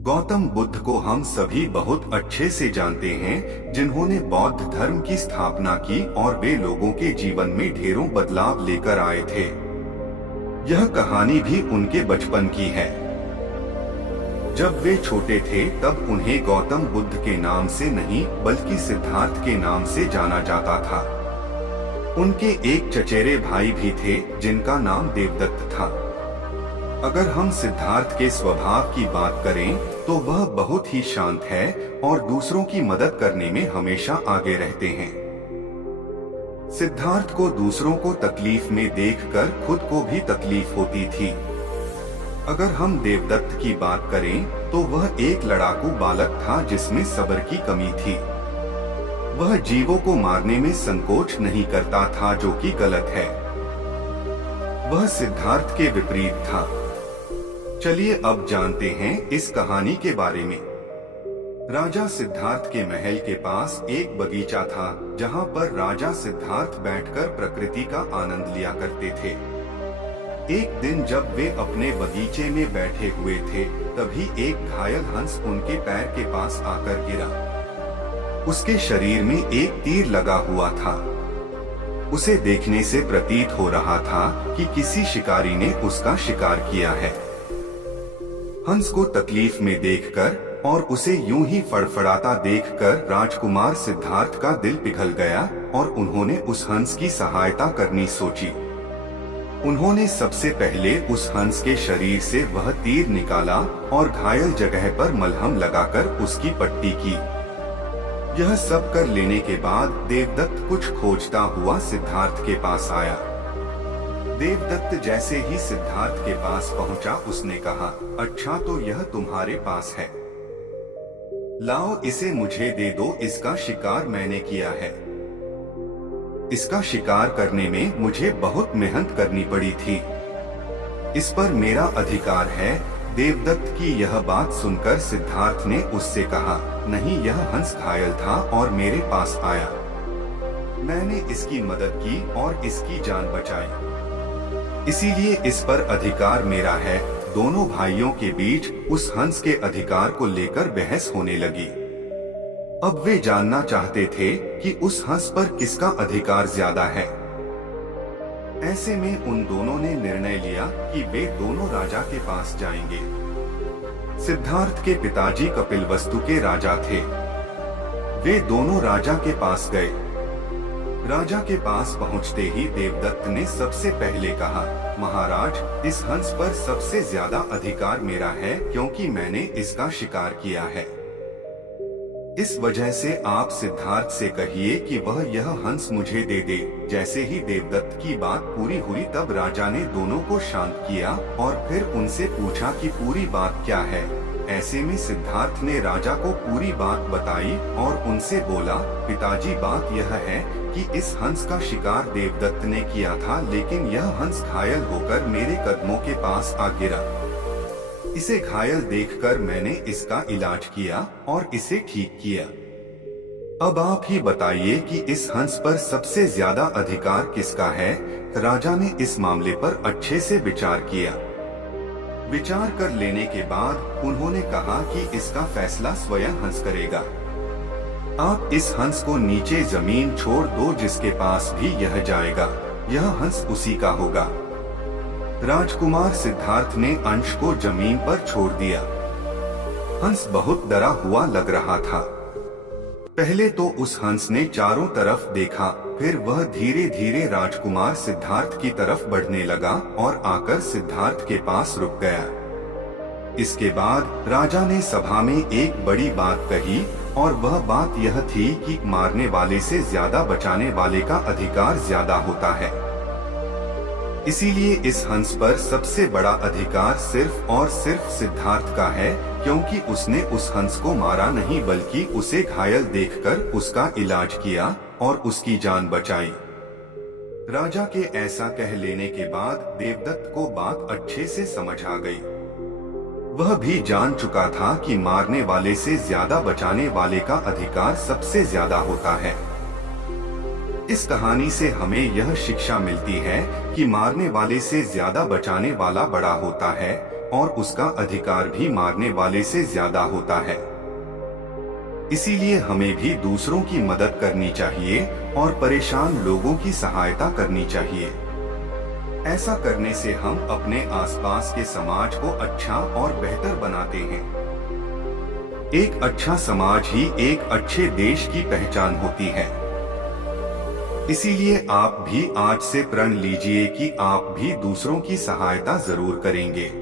गौतम बुद्ध को हम सभी बहुत अच्छे से जानते हैं, जिन्होंने बौद्ध धर्म की स्थापना की और वे लोगों के जीवन में ढेरों बदलाव लेकर आए थे। यह कहानी भी उनके बचपन की है। जब वे छोटे थे तब उन्हें गौतम बुद्ध के नाम से नहीं बल्कि सिद्धार्थ के नाम से जाना जाता था। उनके एक चचेरे भाई भी थे जिनका नाम देवदत्त था। अगर हम सिद्धार्थ के स्वभाव की बात करें तो वह बहुत ही शांत है और दूसरों की मदद करने में हमेशा आगे रहते हैं। सिद्धार्थ को दूसरों को तकलीफ में देखकर खुद को भी तकलीफ होती थी। अगर हम देवदत्त की बात करें तो वह एक लड़ाकू बालक था जिसमें सब्र की कमी थी। वह जीवों को मारने में संकोच नहीं करता था, जो कि गलत है। वह सिद्धार्थ के विपरीत था। चलिए अब जानते हैं इस कहानी के बारे में। राजा सिद्धार्थ के महल के पास एक बगीचा था, जहां पर राजा सिद्धार्थ बैठकर प्रकृति का आनंद लिया करते थे। एक दिन जब वे अपने बगीचे में बैठे हुए थे, तभी एक घायल हंस उनके पैर के पास आकर गिरा। उसके शरीर में एक तीर लगा हुआ था। उसे देखने से प्रतीत हो रहा था कि किसी शिकारी ने उसका शिकार किया है। हंस को तकलीफ में देखकर और उसे यूं ही फड़फड़ाता देखकर राजकुमार सिद्धार्थ का दिल पिघल गया और उन्होंने उस हंस की सहायता करनी सोची। उन्होंने सबसे पहले उस हंस के शरीर से वह तीर निकाला और घायल जगह पर मलहम लगाकर उसकी पट्टी की। यह सब कर लेने के बाद देवदत्त कुछ खोजता हुआ सिद्धार्थ के पास आया। देवदत्त जैसे ही सिद्धार्थ के पास पहुंचा, उसने कहा, अच्छा तो यह तुम्हारे पास है, लाओ इसे मुझे दे दो, इसका शिकार मैंने किया है। इसका शिकार करने में मुझे बहुत मेहनत करनी पड़ी थी, इस पर मेरा अधिकार है। देवदत्त की यह बात सुनकर सिद्धार्थ ने उससे कहा, नहीं, यह हंस घायल था और मेरे पास आया। मैंने इसकी मदद की और इसकी जान बचाई, इसीलिए इस पर अधिकार मेरा है। दोनों भाइयों के बीच उस हंस के अधिकार को लेकर बहस होने लगी। अब वे जानना चाहते थे कि उस हंस पर किसका अधिकार ज्यादा है। ऐसे में उन दोनों ने निर्णय लिया कि वे दोनों राजा के पास जाएंगे। सिद्धार्थ के पिताजी कपिलवस्तु के राजा थे। वे दोनों राजा के पास गए। राजा के पास पहुंचते ही देवदत्त ने सबसे पहले कहा, महाराज, इस हंस पर सबसे ज्यादा अधिकार मेरा है क्योंकि मैंने इसका शिकार किया है। इस वजह से आप सिद्धार्थ से कहिए कि वह यह हंस मुझे दे दे। जैसे ही देवदत्त की बात पूरी हुई तब राजा ने दोनों को शांत किया और फिर उनसे पूछा कि पूरी बात क्या है। ऐसे में सिद्धार्थ ने राजा को पूरी बात बताई और उनसे बोला, पिताजी, बात यह है कि इस हंस का शिकार देवदत्त ने किया था, लेकिन यह हंस घायल होकर मेरे कदमों के पास आ गिरा। इसे घायल देखकर मैंने इसका इलाज किया और इसे ठीक किया। अब आप ही बताइए कि इस हंस पर सबसे ज्यादा अधिकार किसका है। राजा ने इस मामले पर अच्छे से विचार किया। विचार कर लेने के बाद उन्होंने कहा कि इसका फैसला स्वयं हंस करेगा। आप इस हंस को नीचे जमीन छोड़ दो, जिसके पास भी यह जाएगा, यह हंस उसी का होगा। राजकुमार सिद्धार्थ ने अंश को जमीन पर छोड़ दिया। हंस बहुत डरा हुआ लग रहा था। पहले तो उस हंस ने चारों तरफ देखा, फिर वह धीरे धीरे राजकुमार सिद्धार्थ की तरफ बढ़ने लगा और आकर सिद्धार्थ के पास रुक गया। इसके बाद राजा ने सभा में एक बड़ी बात कही और वह बात यह थी कि मारने वाले से ज्यादा बचाने वाले का अधिकार ज्यादा होता है। इसीलिए इस हंस पर सबसे बड़ा अधिकार सिर्फ और सिर्फ सिद्धार्थ का है, क्योंकि उसने उस हंस को मारा नहीं बल्कि उसे घायल देखकर उसका इलाज किया और उसकी जान बचाई। राजा के ऐसा कह लेने के बाद देवदत्त को बात अच्छे से समझ आ गई। वह भी जान चुका था कि मारने वाले से ज्यादा बचाने वाले का अधिकार सबसे ज्यादा होता है। इस कहानी से हमें यह शिक्षा मिलती है कि मारने वाले से ज्यादा बचाने वाला बड़ा होता है, और उसका अधिकार भी मारने वाले से ज्यादा होता है। इसीलिए हमें भी दूसरों की मदद करनी चाहिए और परेशान लोगों की सहायता करनी चाहिए। ऐसा करने से हम अपने आसपास के समाज को अच्छा और बेहतर बनाते हैं। एक अच्छा समाज ही एक अच्छे देश की पहचान होती है। इसीलिए आप भी आज से प्रण लीजिए कि आप भी दूसरों की सहायता जरूर करेंगे।